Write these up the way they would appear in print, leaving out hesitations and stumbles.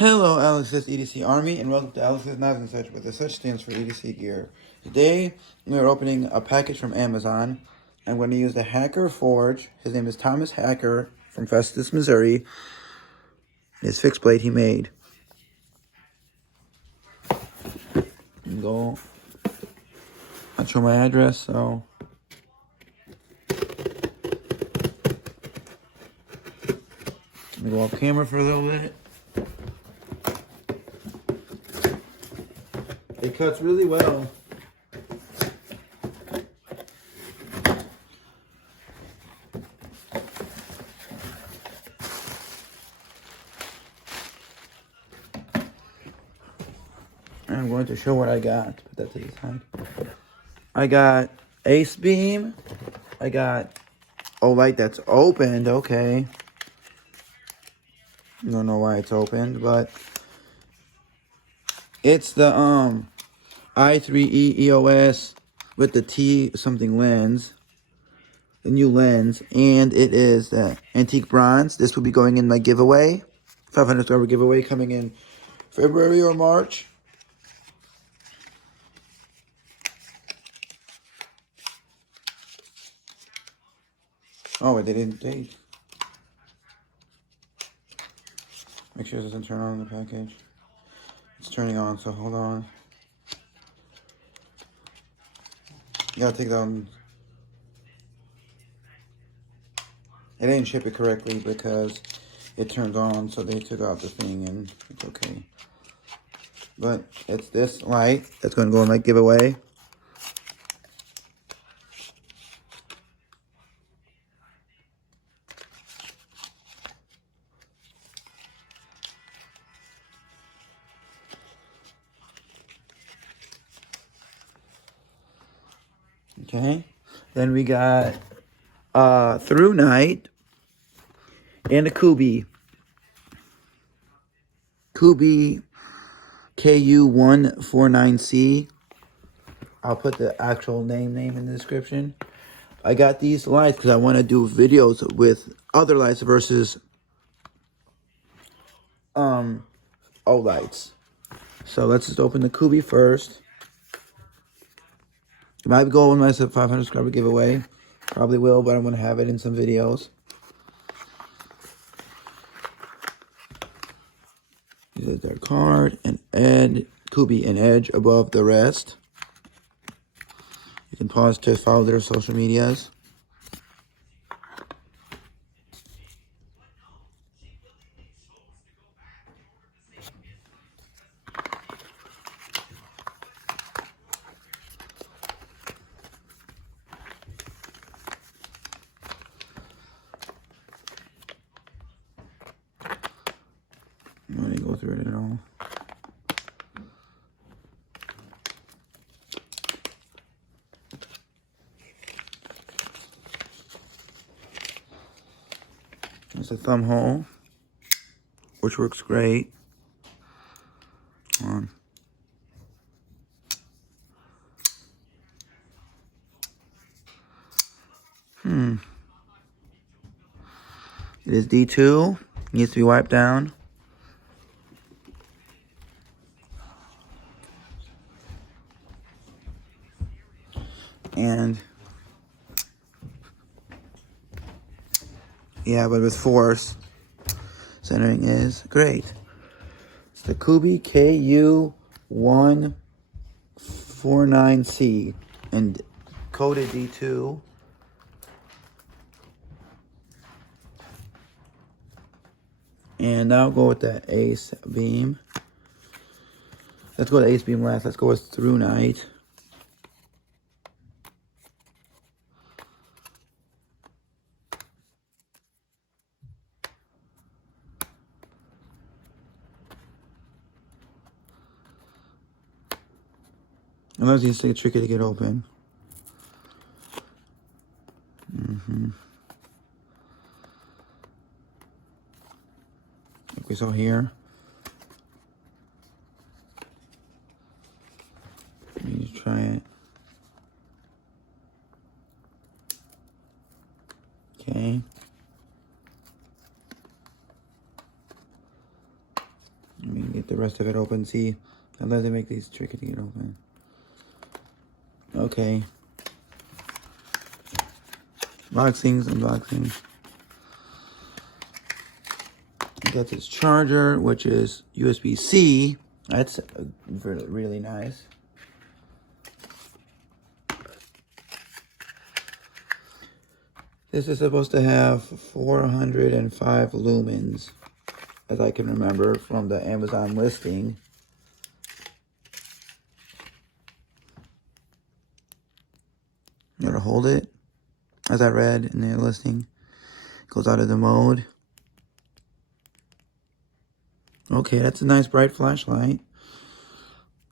Hello, Alex's EDC Army, and welcome to Alex's Knives and Such, where the such stands for EDC Gear. Today, we are opening a package from Amazon. I'm going to use the Hacker Forge. His name is Thomas Hacker from Festus, Missouri. His fixed blade he made. Go. Not sure my address, so. Let me go off camera for a little bit. It cuts really well. I'm going to show what I got. Put that to the side. I got Ace Beam. I got light that's opened. Okay. Don't know why it's opened, but it's the i3E EOS with the T something lens, the new lens, and it is the antique bronze. This will be going in my giveaway, 500 subscriber giveaway coming in February or March. Oh, they didn't date. Make sure it doesn't turn on the package. It's turning on, so hold on. You gotta take them. They didn't ship it correctly because it turned on, so they took out the thing, and it's okay. But it's this light that's going to go in my giveaway. Okay. Then we got Through Night and a Kubi. Kubi KU149C. I'll put the actual name in the description. I got these lights because I want to do videos with other lights versus lights. So let's just open the Kubi first. It might go in my 500 subscriber giveaway. Probably will, but I'm going to have it in some videos. This is their card, and Kubi and Edge above the rest. You can pause to follow their social medias. I'm going to go through it at all. It's a thumb hole, which works great. It is D2. Needs to be wiped down. And yeah, but with force, centering is great. It's the Kubi KU149C and coded D2. And now I'll go with the Ace Beam. Let's go with Ace Beam last. Let's go with Through Night. Unless these things are tricky to get open. Like we saw here. Let me just try it. Okay. Let me get the rest of it open. See, sometimes they make these tricky to get open. Okay. Unboxing. I got this charger, which is USB-C. That's really nice. This is supposed to have 405 lumens, as I can remember from the Amazon listing. You gotta hold it, as I read in the listing. Goes out of the mode. Okay, that's a nice bright flashlight.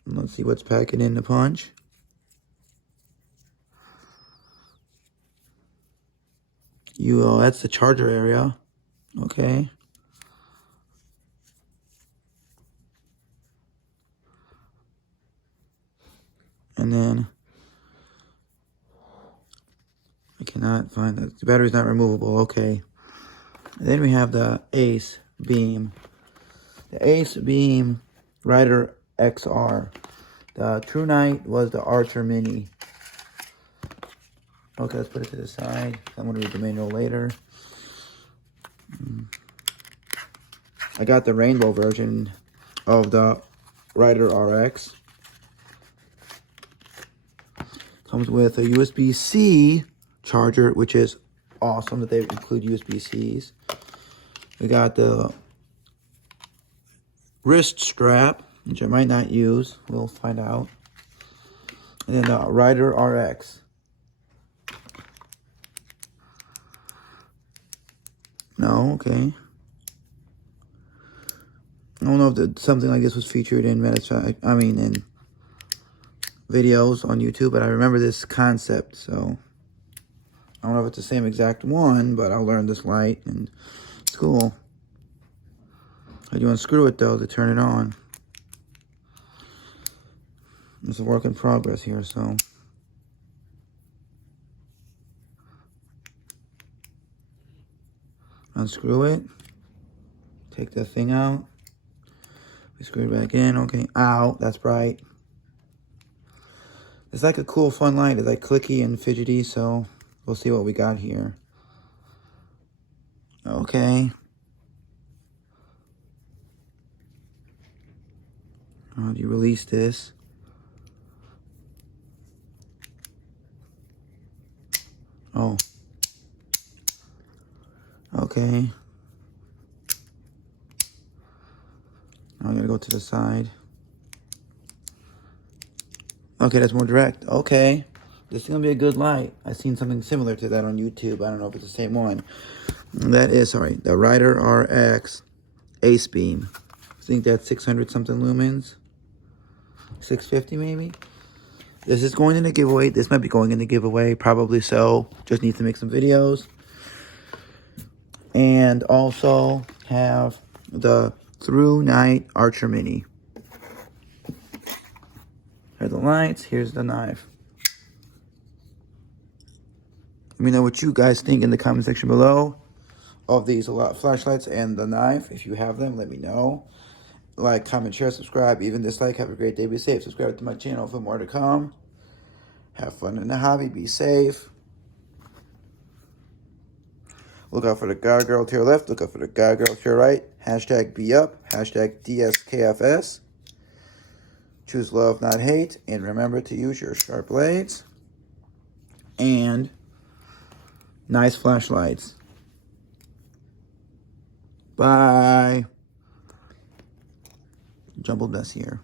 Let's see what's packing in the punch. That's the charger area. Okay. And then I cannot find that. The battery's not removable. Okay. And then we have the Ace Beam. The Ace Beam Rider XR. The True Night was the Archer Mini. Okay, let's put it to the side. I'm going to read the manual later. I got the rainbow version of the Rider RX. Comes with a USB-C charger, which is awesome that they include USB-Cs. We got the wrist strap, which I might not use. We'll find out. And then the Rider RX. No, okay. I don't know if something like this was featured in in videos on YouTube, but I remember this concept, so I don't know if it's the same exact one, but I'll learn this light, and it's cool. I do unscrew it, though, to turn it on. It's a work in progress here, so. Unscrew it. Take the thing out. We screw it back in. Okay. Ow, that's bright. It's like a cool, fun light. It's like clicky and fidgety, so we'll see what we got here. Okay. How do you release this? Oh. Okay. Now I gotta go to the side. Okay, that's more direct. Okay. This is gonna be a good light. I've seen something similar to that on YouTube. I don't know if it's the same one. That is, the Rider RX Ace Beam. I think that's 600 something lumens. 650 maybe. This is going in the giveaway. This might be going in the giveaway, probably so. Just need to make some videos. And also have the True Night Archer Mini. Here are the lights. Here's the knife. Let me know what you guys think in the comment section below of these flashlights and the knife. If you have them, let me know. Like, comment, share, subscribe, even dislike. Have a great day. Be safe. Subscribe to my channel for more to come. Have fun in the hobby. Be safe. Look out for the guy girl to your left. Look out for the guy girl to your right. Hashtag be up. Hashtag DSKFS. Choose love, not hate. And remember to use your sharp blades. And nice flashlights. Bye. Jumbled mess here.